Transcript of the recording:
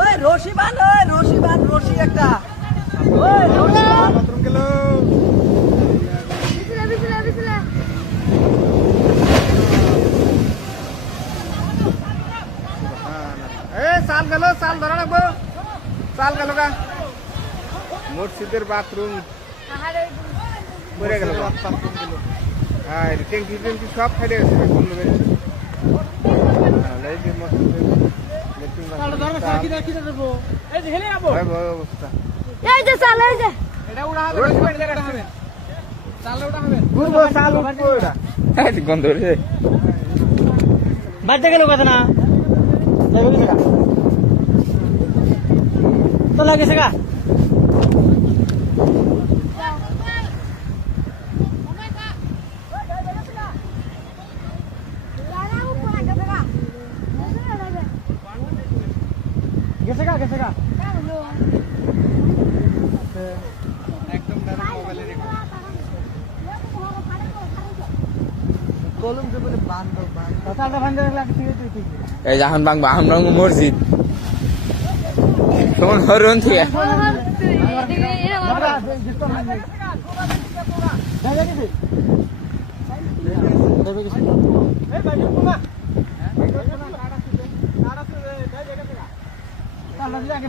ওই রশি বান, রশি একটা। ওই বাথরুম গেল। চাল গেল, চাল ধরা রাখবো, চাল গেল গা। মসজিদের বাথরুম গেল, ট্যাঙ্কি ট্যাঙ্কি সব খাইতে গেছে। গন্ধ বাড়তে গেল কথা না তো লাগেছে গা। গেছে গা একদম মোবাইলে এই যখন বাংবা আমরা মসজিদ তখন হরণ থেকে আগে